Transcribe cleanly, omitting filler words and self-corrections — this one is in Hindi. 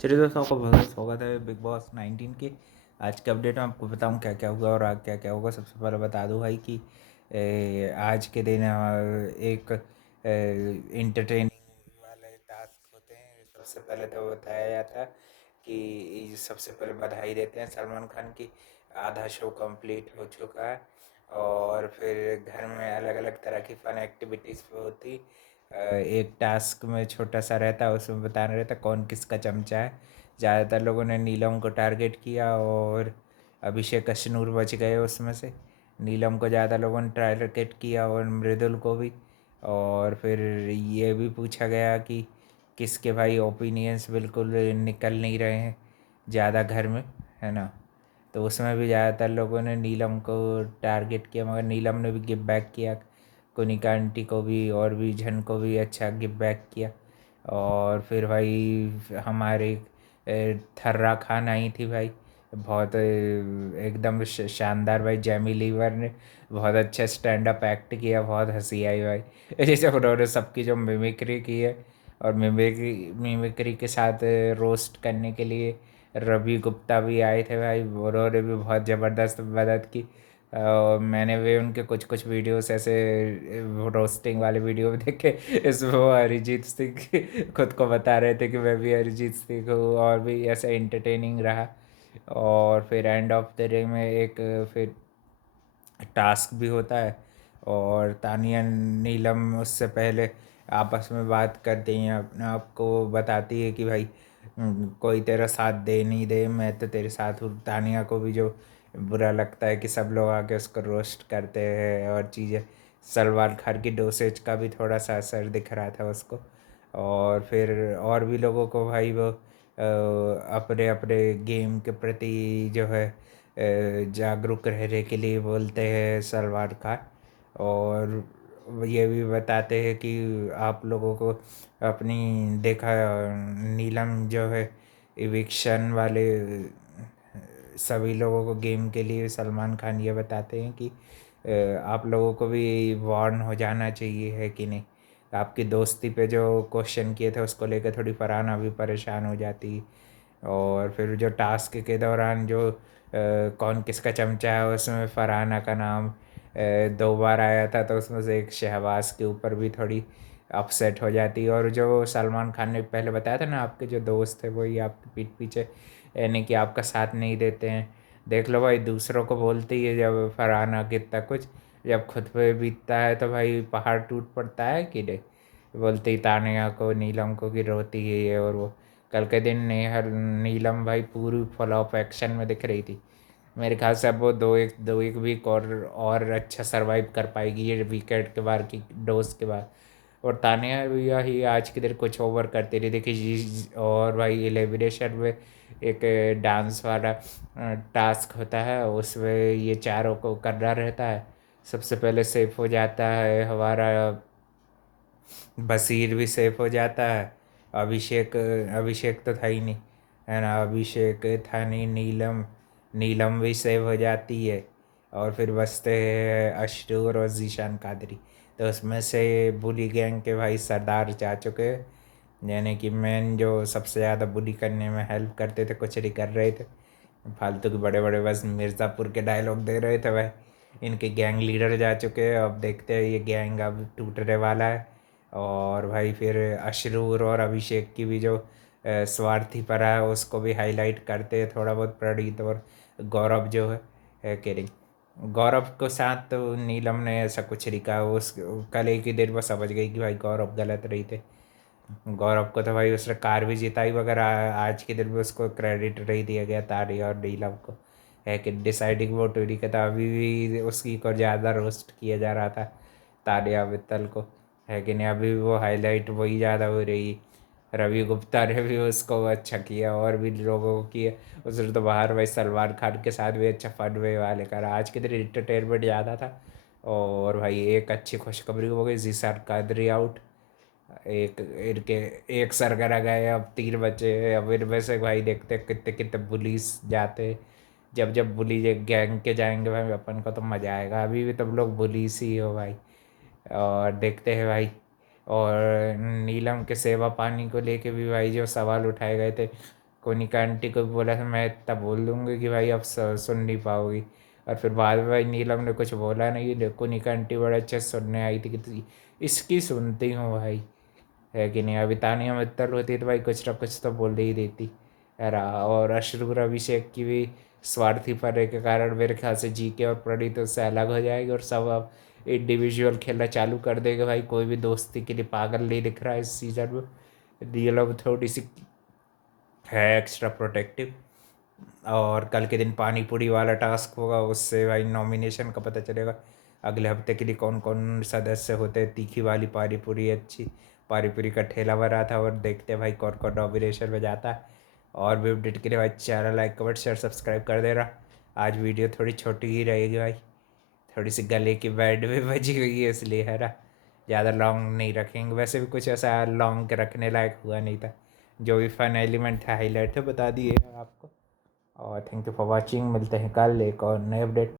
चलिए दोस्तों, आपका बहुत बहुत स्वागत है बिग बॉस 19 के आज के अपडेट में। आपको बताऊं क्या क्या हुआ और आगे क्या क्या होगा। सबसे पहले बता दूं भाई कि आज के दिन एक इंटरटेनिंग वाले टास्क होते हैं। सबसे पहले तो बताया जाता कि सबसे पहले बधाई देते हैं सलमान खान की, आधा शो कंप्लीट हो चुका है। और फिर घर में अलग अलग तरह की फन एक्टिविटीज़ होती। एक टास्क में छोटा सा रहता है, उसमें बताना रहता कौन किसका चमचा है। ज़्यादातर लोगों ने नीलम को टारगेट किया और अभिषेक अश्नूर बच गए उसमें से। नीलम को ज़्यादा लोगों ने टारगेट किया और मृदुल को भी। और फिर ये भी पूछा गया कि किसके भाई ओपिनियंस बिल्कुल निकल नहीं रहे हैं ज़्यादा घर में, है ना। तो उसमें भी ज़्यादातर लोगों ने नीलम को टारगेट किया, मगर नीलम ने भी गिव बैक किया। कोनिका आंटी को भी और भी झन को भी अच्छा गिव बैक किया। और फिर भाई हमारे थर्रा खान आई थी भाई, बहुत एकदम शानदार भाई। जैमी लीवर ने बहुत अच्छा स्टैंड अप एक्ट किया, बहुत हंसी आई भाई। जैसे उन्होंने सबकी जो मिमिक्री की है, और मिमिक्री मिमिक्री के साथ रोस्ट करने के लिए रवि गुप्ता भी आए थे भाई। उन्होंने भी बहुत ज़बरदस्त मदद की। मैंने भी उनके कुछ कुछ वीडियोस ऐसे रोस्टिंग वाले वीडियो देखे। इसमें वो अरिजीत सिंह खुद को बता रहे थे कि मैं भी अरिजीत सिंह हूँ, और भी ऐसा इंटरटेनिंग रहा। और फिर एंड ऑफ द डे में एक फिर टास्क भी होता है, और तानिया नीलम उससे पहले आपस में बात करती हैं, अपने आप को बताती है कि भाई कोई तेरा साथ दे नहीं दे, मैं तो तेरे साथ हूँ। तानिया को भी जो बुरा लगता है कि सब लोग आके उसको रोस्ट करते हैं और चीज़ें। सलमान खान की डोसेज का भी थोड़ा सा असर दिख रहा था उसको। और फिर और भी लोगों को भाई वो अपने अपने गेम के प्रति जो है जागरूक रहने के लिए बोलते हैं सलमान खान। और ये भी बताते हैं कि आप लोगों को अपनी देखा, नीलम जो है इविक्शन वाले सभी लोगों को गेम के लिए सलमान खान ये बताते हैं कि आप लोगों को भी वार्न हो जाना चाहिए, है कि नहीं। आपकी दोस्ती पे जो क्वेश्चन किए थे उसको लेकर थोड़ी फरहाना भी परेशान हो जाती। और फिर जो टास्क के दौरान जो कौन किसका चमचा है, उसमें फरहाना का नाम 2 बार आया था, तो उसमें से एक शहबाज के ऊपर भी थोड़ी अपसेट हो जाती। और जो सलमान खान ने पहले बताया था ना, आपके जो दोस्त थे वही आपके पीठ पीछे यानी कि आपका साथ नहीं देते हैं। देख लो भाई, दूसरों को बोलती है जब फरहाना कितना कुछ, जब खुद पे बीतता है तो भाई पहाड़ टूट पड़ता है कि नहीं। बोलती तानिया को, नीलम को कि रोती है ये और वो। कल के दिन नेहर नीलम भाई पूरी फुल ऑफ एक्शन में दिख रही थी। मेरे ख्याल से अब वो दो एक वीक और अच्छा सरवाइव कर पाएगी ये वीकेंड के बाद की डोज के बाद। और तानिया भैया ही आज के दिन कुछ ओवर करते रही देखी। और भाई एलिमिनेशन में एक डांस वाला टास्क होता है, उसमें ये चारों को करना रहता है। सबसे पहले सेफ हो जाता है हमारा बसीर, भी सेफ हो जाता है। अभिषेक अभिषेक तो था ही नहीं, है ना। अभिषेक था नहीं, नीलम नीलम भी सेव हो जाती है। और फिर बचते हैं अशरूर और जीशान कादरी। तो उसमें से बुली गैंग के भाई सरदार जा चुके हैं, यानी कि मेन जो सबसे ज़्यादा बुली करने में हेल्प करते थे, कुछ नहीं कर रहे थे। फालतू के बड़े बड़े बस मिर्ज़ापुर के डायलॉग दे रहे थे भाई। इनके गैंग लीडर जा चुके हैं, अब देखते हैं ये गैंग अब टूटने वाला है। और भाई फिर अशरूर और अभिषेक की भी जो स्वार्थीपना है उसको भी हाईलाइट करते हैं थोड़ा बहुत। प्रणीत और गौरव जो है कि नहीं। गौरव को साथ तो नीलम ने ऐसा कुछ नहीं कहा। उस कल एक ही दिन में समझ गई कि भाई गौरव गलत रही थे। गौरव को तो भाई उसने कार भी जिताई, मगर आज के दिन में उसको क्रेडिट नहीं दिया गया तारी और नीलम को, है कि डिसाइडिंग वोट उन्हीं का था। अभी भी उसकी को ज़्यादा रोस्ट किया जा रहा था तानिया मित्तल को, है कि नहीं। अभी भी वो हाईलाइट वही ज़्यादा हो रही। रवि गुप्ता ने भी उसको अच्छा किया और भी लोगों को किया। उसने तो बाहर भाई सलमान खान के साथ भी अच्छा फन वे वाले करा। आज के दिन इंटरटेनमेंट ज़्यादा था। और भाई एक अच्छी खुशखबरी हो गई, जीशान कादरी आउट। एक इनके एक सरगना गए, अब 3 बचे हैं। अब इनमें से भाई देखते हैं कितने कितने पुलिस जाते हैं। जब जब बुली गैंग के जाएंगे भाई अपन को तो मज़ा आएगा। अभी भी तुम लोग पुलिस ही हो भाई। और देखते हैं भाई। और नीलम के सेवा पानी को लेके भी भाई जो सवाल उठाए गए थे, कोनिका आंटी को भी बोला था मैं इतना बोल दूँगी कि भाई अब सुन नहीं पाओगी। और फिर बाद में भाई नीलम ने कुछ बोला नहीं, कोनिका आंटी बड़े अच्छे से सुनने आई थी कि इसकी सुनती हूँ भाई, है कि नहीं। अभी तानिया मित्तल होती तो भाई कुछ ना कुछ तो बोल ही देती है रहा। और अशरफ अभिषेक की भी स्वार्थी पने के कारण मेरे ख्याल से जीके और प्रणीत उससे अलग हो जाएगी और सब अब इंडिविजुअल खेलना चालू कर देगा भाई। कोई भी दोस्ती के लिए पागल नहीं दिख रहा है इस सीज़न में। रियल अब थोड़ी सी है एक्स्ट्रा प्रोटेक्टिव। और कल के दिन पानी पूरी वाला टास्क होगा, उससे भाई नॉमिनेशन का पता चलेगा अगले हफ्ते के लिए कौन कौन सदस्य होते हैं। तीखी वाली पानी पूरी अच्छी, पानी पूरी का ठेला भरा था। और देखते हैं भाई कौन कौन नॉमिनेशन में जाता है। और भी अपडेट के लिए भाई channel like comment share subscribe कर दे रहा। आज वीडियो थोड़ी छोटी ही रहेगी भाई, थोड़ी सी गले की बैंड में बजी हुई है इसलिए, है ना। ज़्यादा लॉन्ग नहीं रखेंगे, वैसे भी कुछ ऐसा लॉन्ग के रखने लायक हुआ नहीं था। जो भी फन एलिमेंट था हाईलाइट थे बता दिए आपको। और थैंक यू फॉर वॉचिंग, मिलते हैं कल एक और नए अपडेट।